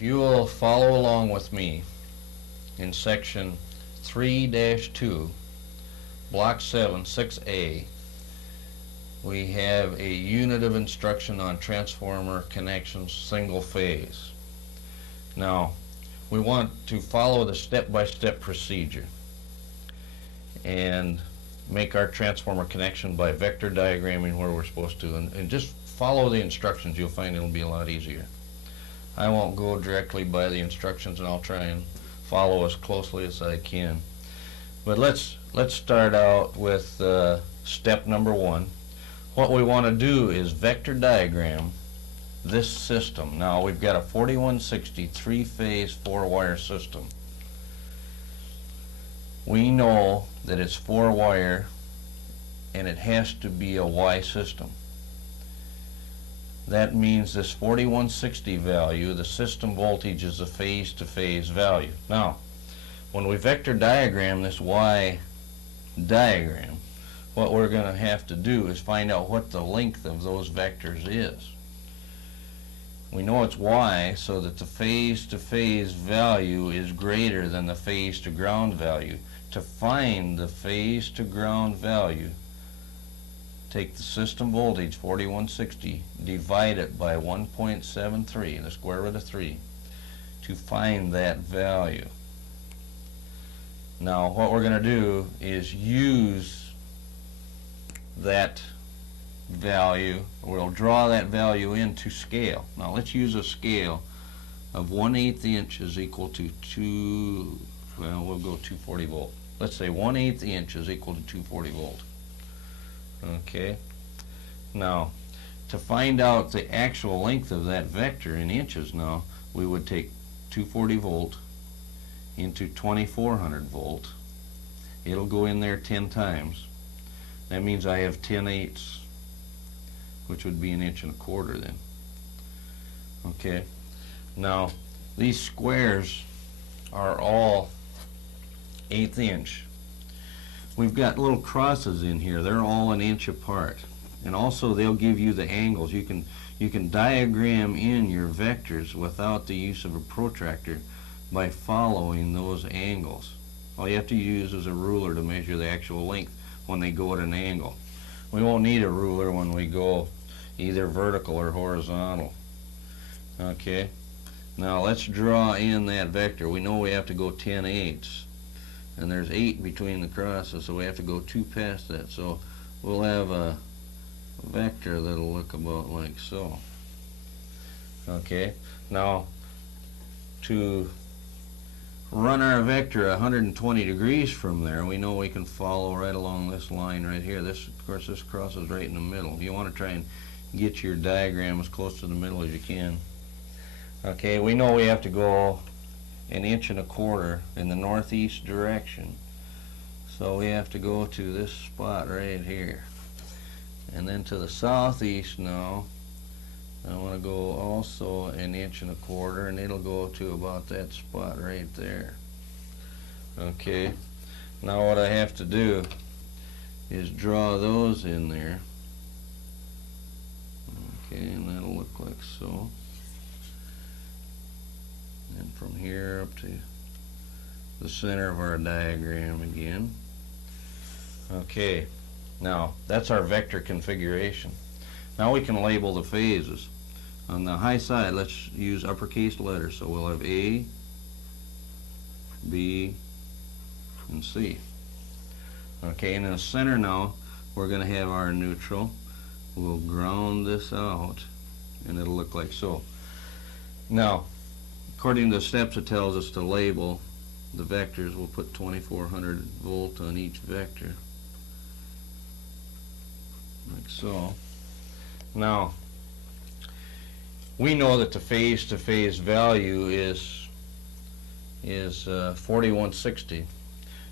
If you will follow along with me in section 3-2, block 7, 6A, we have a unit of instruction on transformer connections, single phase. Now, we want to follow the step-by-step procedure and make our transformer connection by vector diagramming where we're supposed to, and just follow the instructions. You'll find it'll be a lot easier. I won't go directly by the instructions, and I'll try and follow as closely as I can. But let's start out with step number 1. What we want to do is vector diagram this system. Now we've got a 4160 3-phase 4-wire system. We know that it's 4-wire and it has to be a Y system. That means this 4160 value, the system voltage, is a phase-to-phase value. Now, when we vector diagram this Y diagram, what we're going to have to do is find out what the length of those vectors is. We know it's Y, so that the phase-to-phase value is greater than the phase-to-ground value. To find the phase-to-ground value, take the system voltage, 4160, divide it by 1.73, the square root of 3, to find that value. Now, what we're going to do is use that value. We'll draw that value into scale. Now, let's use a scale of 1/8 inches equal to we'll go 240 volt. Let's say 1/8 inches equal to 240 volt. Okay. Now, to find out the actual length of that vector in inches, now we would take 240 volt into 2400 volt. It'll go in there 10 times. That means I have 10/8, which would be 1 1/4 then. Okay. Now, these squares are all 1/8 inch. We've got little crosses in here. They're all 1 inch apart. And also they'll give you the angles. You can diagram in your vectors without the use of a protractor by following those angles. All you have to use is a ruler to measure the actual length when they go at an angle. We won't need a ruler when we go either vertical or horizontal. Okay. Now let's draw in that vector. We know we have to go 10/8. And there's 8 between the crosses, so we have to go 2 past that. So we'll have a vector that'll look about like so. Okay, now to run our vector 120 degrees from there, we know we can follow right along this line right here. This, of course, this crosses right in the middle. You want to try and get your diagram as close to the middle as you can. Okay, we know we have to go 1 1/4 in the northeast direction. So we have to go to this spot right here. And then to the southeast now, I want to go also 1 1/4, and it'll go to about that spot right there. Okay, now what I have to do is draw those in there. Okay, and that'll look like so. And from here up to the center of our diagram again. Okay, now that's our vector configuration. Now we can label the phases. On the high side, let's use uppercase letters. So we'll have A, B, and C. Okay, and in the center now, we're going to have our neutral. We'll ground this out, and it'll look like so. Now, according to the steps, it tells us to label the vectors. We'll put 2400 volt on each vector, like so. Now, we know that the phase-to-phase value is 4160.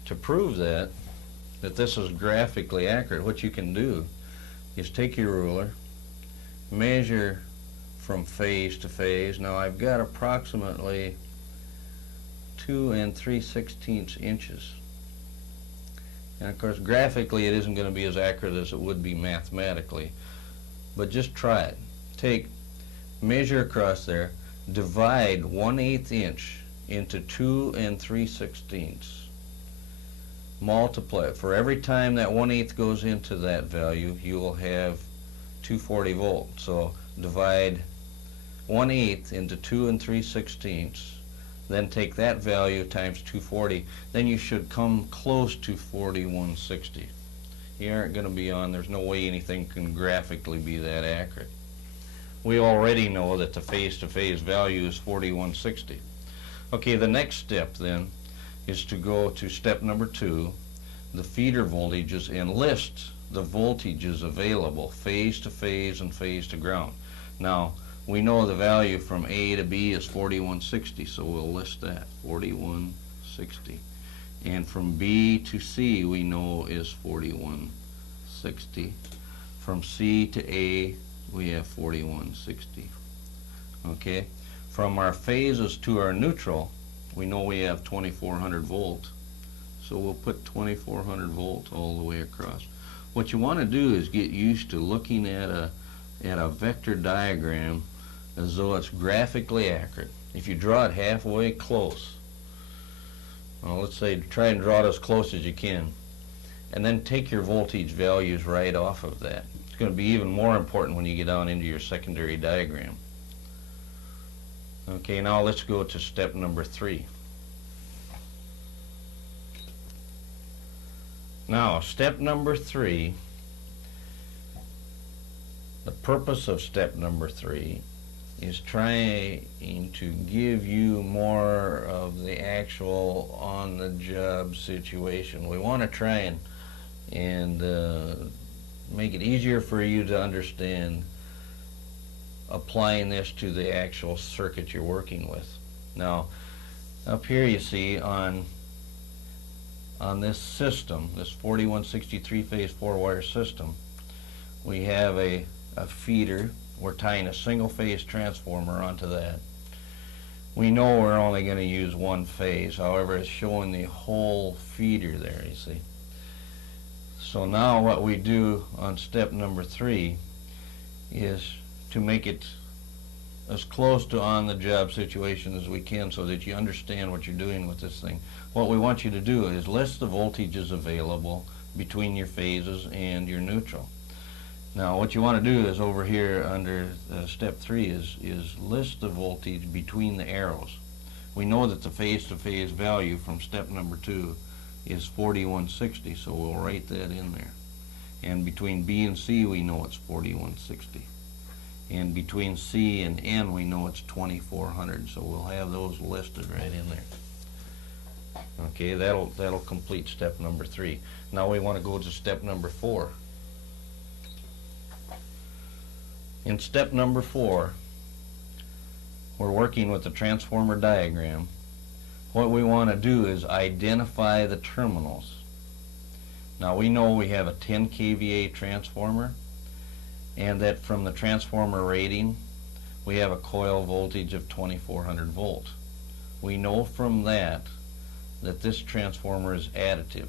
To prove that this is graphically accurate, what you can do is take your ruler, measure from phase to phase. Now I've got approximately 2 3/16 inches. And of course graphically it isn't going to be as accurate as it would be mathematically. But just try it. Measure across there, divide 1/8 inch into 2 3/16. Multiply it. For every time that 1/8 goes into that value, you will have 240 volts. So divide 1/8 into 2 3/16. Then take that value times 240. Then you should come close to 4160. You aren't going to be on. There's no way anything can graphically be that accurate. We already know that the phase-to-phase value is 4160. Okay, the next step then is to go to step number 2, the feeder voltages, and list the voltages available, phase to phase and phase to ground. Now, we know the value from A to B is 4160, so we'll list that, 4160. And from B to C we know is 4160. From C to A we have 4160. Okay? From our phases to our neutral, we know we have 2400 volt. So we'll put 2400 volt all the way across. What you want to do is get used to looking at a vector diagram as though it's graphically accurate. If you draw it halfway close, well, let's say try and draw it as close as you can, and then take your voltage values right off of that. It's going to be even more important when you get down into your secondary diagram. Okay, now let's go to step number 3. Now, step number 3, the purpose of step number 3 is trying to give you more of the actual on-the-job situation. We want to try and make it easier for you to understand applying this to the actual circuit you're working with. Now, up here you see on this system, this 4163 phase 4-wire system, we have a feeder. We're tying a single phase transformer onto that. We know we're only going to use one phase, however it's showing the whole feeder there, you see. So now what we do on step number 3 is to make it as close to on-the-job situation as we can so that you understand what you're doing with this thing. What we want you to do is list the voltages available between your phases and your neutral. Now what you want to do is over here under step 3 is list the voltage between the arrows. We know that the phase-to-phase value from step number 2 is 4160, so we'll write that in there. And between B and C we know it's 4160. And between C and N we know it's 2400, so we'll have those listed right in there. Okay, that'll complete step number 3. Now we want to go to step number 4. In step number 4, we're working with the transformer diagram. What we want to do is identify the terminals. Now we know we have a 10 kVA transformer, and that from the transformer rating we have a coil voltage of 2400 volt. We know from that this transformer is additive,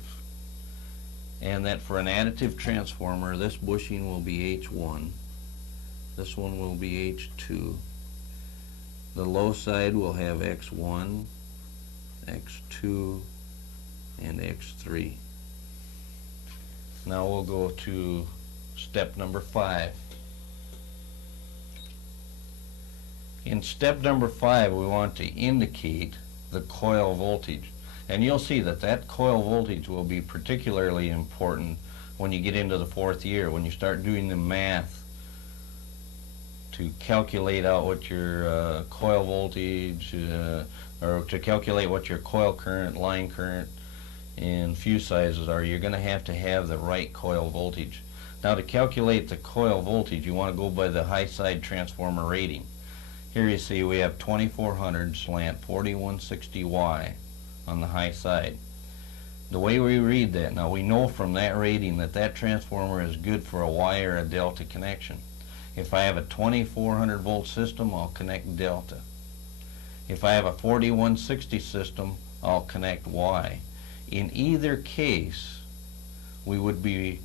and that for an additive transformer this bushing will be H1, this one will be H2, the low side will have X1, X2, and X3. Now we'll go to step number 5. In step number 5 we want to indicate the coil voltage, and you'll see that coil voltage will be particularly important when you get into the 4th year, when you start doing the math to calculate out what your coil voltage or to calculate what your coil current, line current, and fuse sizes are. You're going to have the right coil voltage. Now to calculate the coil voltage you want to go by the high side transformer rating. Here you see we have 2400 slant 4160Y on the high side. The way we read that, now we know from that rating that transformer is good for a Y or a delta connection. If I have a 2400 volt system, I'll connect delta. If I have a 4160 system, I'll connect Y. In either case, we would be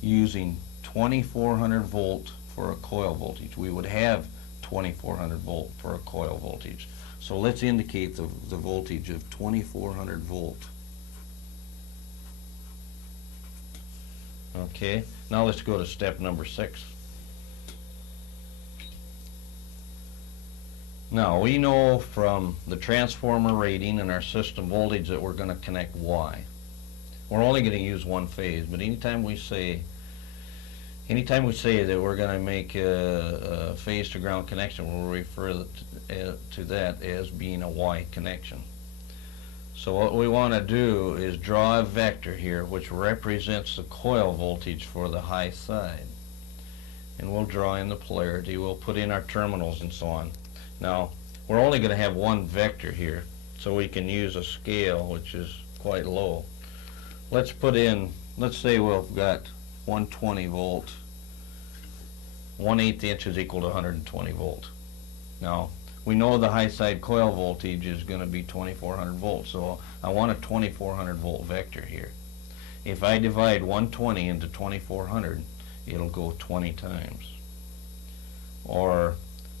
using 2400 volt for a coil voltage. We would have 2400 volt for a coil voltage. So let's indicate the voltage of 2400 volt. Okay, now let's go to step number 6. Now we know from the transformer rating and our system voltage that we're going to connect Y. We're only going to use one phase, but anytime we say that we're going to make a phase to ground connection, we'll refer to that as being a Y connection. So what we want to do is draw a vector here which represents the coil voltage for the high side. And we'll draw in the polarity, we'll put in our terminals and so on. Now, we're only going to have one vector here, so we can use a scale which is quite low. Let's put in, let's say we've got 120 volt, 1/8 inch is equal to 120 volt. Now, we know the high side coil voltage is going to be 2400 volts, so I want a 2400 volt vector here. If I divide 120 into 2400, it'll go 20 times. Or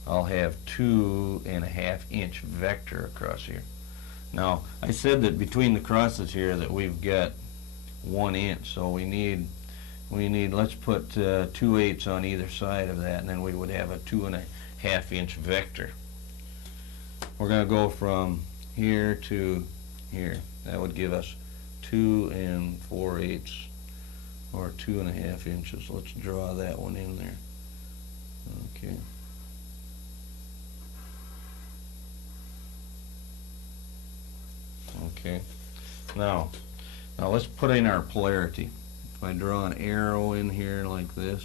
I'll have 2.5 inch vector across here. Now, I said that between the crosses here that we've got 1 inch, so we need, let's put 2/8 on either side of that, and then we would have a 2.5 inch vector. We're going to go from here to here. That would give us 2 4/8, or 2.5 inches. Let's draw that one in there. Okay. Okay. Now let's put in our polarity. If I draw an arrow in here like this,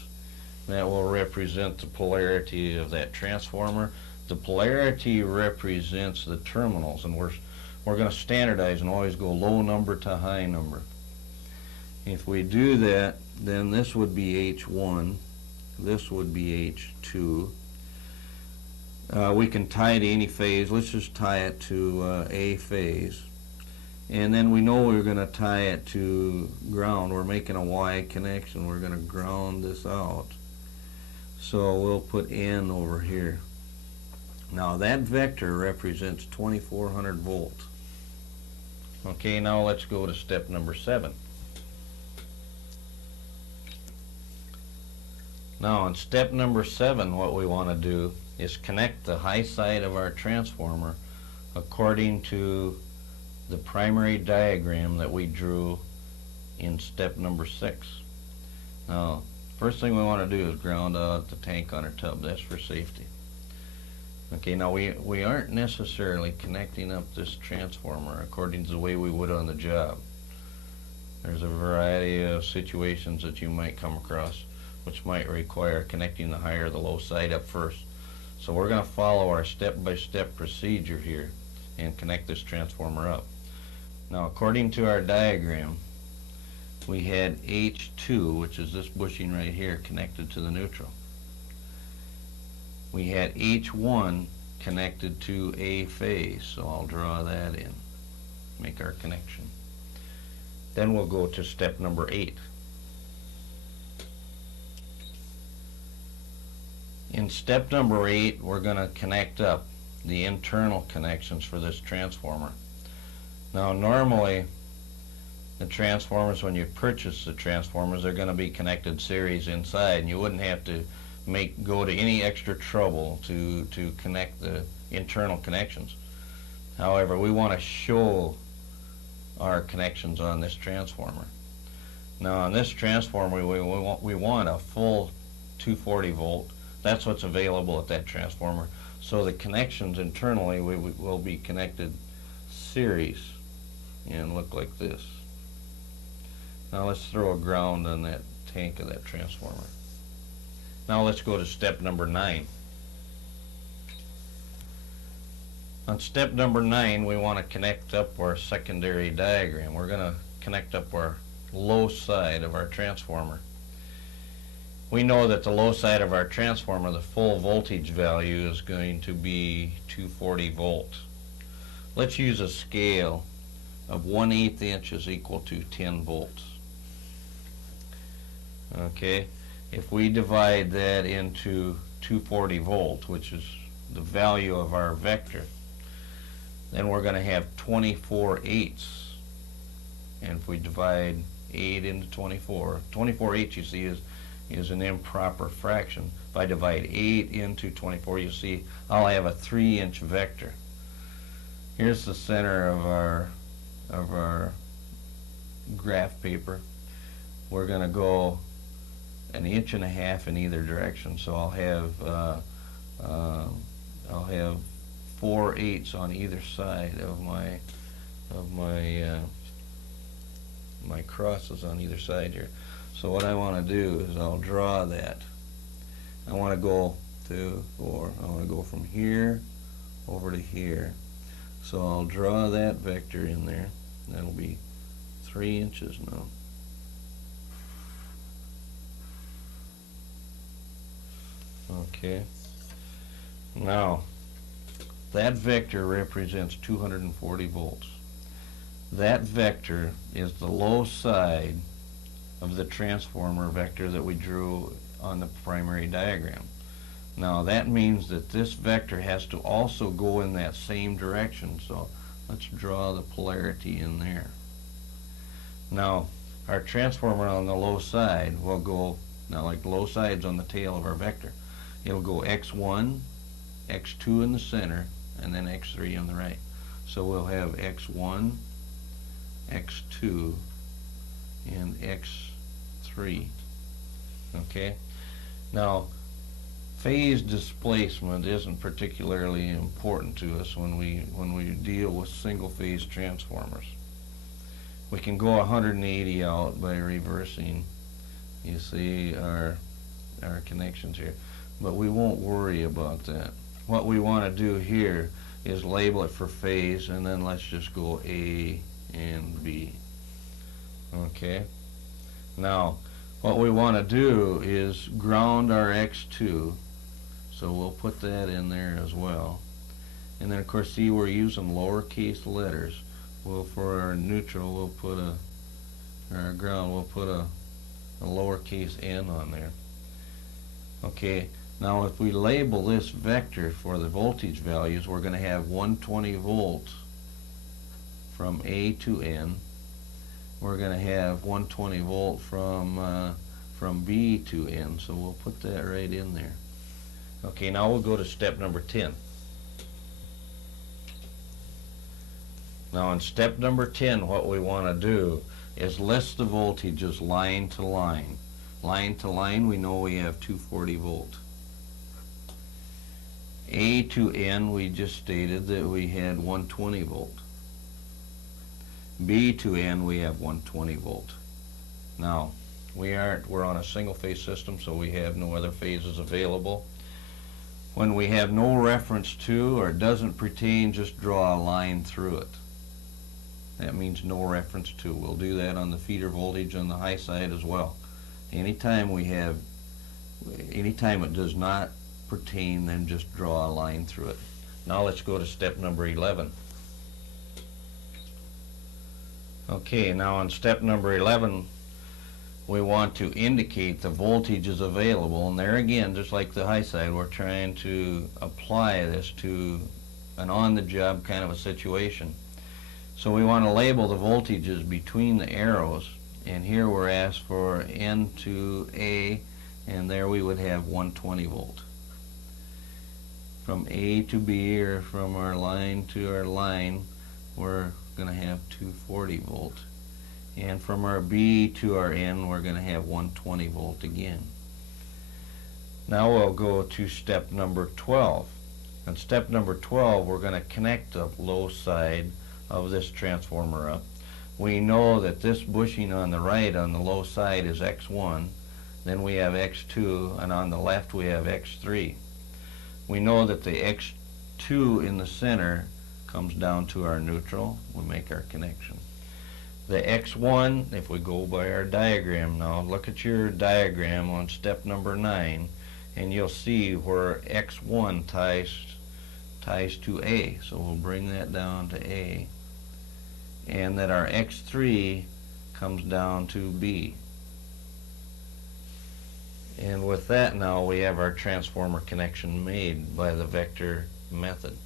that will represent the polarity of that transformer. The polarity represents the terminals, and we're going to standardize and always go low number to high number. If we do that, then this would be H1, this would be H2. We can tie it to any phase. Let's just tie it to A phase. And then we know we're going to tie it to ground. We're making a Y connection. We're going to ground this out. So we'll put N over here. Now that vector represents 2400 volt. Okay, now let's go to step number 7. Now in step number 7, what we want to do is connect the high side of our transformer according to the primary diagram that we drew in step number 6. Now, first thing we want to do is ground out the tank on our tub. That's for safety. Okay, now we aren't necessarily connecting up this transformer according to the way we would on the job. There's a variety of situations that you might come across which might require connecting the high or the low side up first. So we're going to follow our step-by-step procedure here and connect this transformer up. Now, according to our diagram, we had H2, which is this bushing right here, connected to the neutral. We had H1 connected to A phase, so I'll draw that in, make our connection. Then we'll go to step number 8. In step number 8, we're going to connect up the internal connections for this transformer. Now normally the transformers, when you purchase the transformers, they're going to be connected series inside, and you wouldn't have to go to any extra trouble to connect the internal connections. However, we want to show our connections on this transformer. Now on this transformer we want a full 240 volt. That's what's available at that transformer. So the connections internally will be connected series and look like this. Now let's throw a ground on that tank of that transformer. Now let's go to step number 9. On step number 9, we want to connect up our secondary diagram. We're going to connect up our low side of our transformer. We know that the low side of our transformer, the full voltage value is going to be 240 volts. Let's use a scale of 1/8 inch is equal to 10 volts. Okay, if we divide that into 240 volts, which is the value of our vector. Then we're going to have 24/8. And if we divide 8 into 24, 24/8 you see is an improper fraction. If I divide 8 into 24, you see I'll have a 3-inch vector. Here's the center of our graph paper. We're going to go 1.5 inches in either direction, so I'll have 4/8 on either side of my crosses on either side here. So what I want to do is I'll draw that. I want to go from here over to here. So I'll draw that vector in there. That'll be 3 inches now. Okay. Now, that vector represents 240 volts. That vector is the low side of the transformer vector that we drew on the primary diagram. Now that means that this vector has to also go in that same direction, so let's draw the polarity in there. Now our transformer on the low side will go, now like the low side's on the tail of our vector, it'll go x1, x2 in the center, and then x3 on the right. So we'll have x1, x2, and x3. Okay? Now, phase displacement isn't particularly important to us when we deal with single phase transformers. We can go 180 out by reversing, you see, our connections here, but we won't worry about that. What we want to do here is label it for phase, and then let's just go A and B. Okay? Now, what we want to do is ground our x2, so we'll put that in there as well. And then of course, see, we're using lowercase letters. Well, for our neutral, we'll put our ground, we'll put a lowercase n on there. Okay, now if we label this vector for the voltage values, we're going to have 120 volts from A to N. We're going to have 120 volt from B to N, so we'll put that right in there. Okay, now we'll go to step number 10. Now in step number 10, what we want to do is list the voltages line to line. Line to line, we know we have 240 volt. A to N, we just stated that we had 120 volt. B to N, we have 120 volt. Now, we're on a single phase system, so we have no other phases available. When we have no reference to or doesn't pertain, just draw a line through it. That means no reference to. We'll do that on the feeder voltage on the high side as well. Anytime it does not pertain, then just draw a line through it. Now let's go to step number 11. Okay, now on step number 11, we want to indicate the voltages available, and there again, just like the high side, we're trying to apply this to an on-the-job kind of a situation. So we want to label the voltages between the arrows, and here we're asked for N to A, and there we would have 120 volt. From A to B, or from our line to our line, we're going to have 240 volt. And from our B to our N, we're going to have 120 volt again. Now we'll go to step number 12. On step number 12, we're going to connect the low side of this transformer up. We know that this bushing on the right on the low side is X1, then we have X2, and on the left we have X3. We know that the X2 in the center comes down to our neutral. We make our connection. The X1, if we go by our diagram now, look at your diagram on step number 9, and you'll see where X1 ties to A. So we'll bring that down to A. And that our X3 comes down to B. And with that now we have our transformer connection made by the vector method.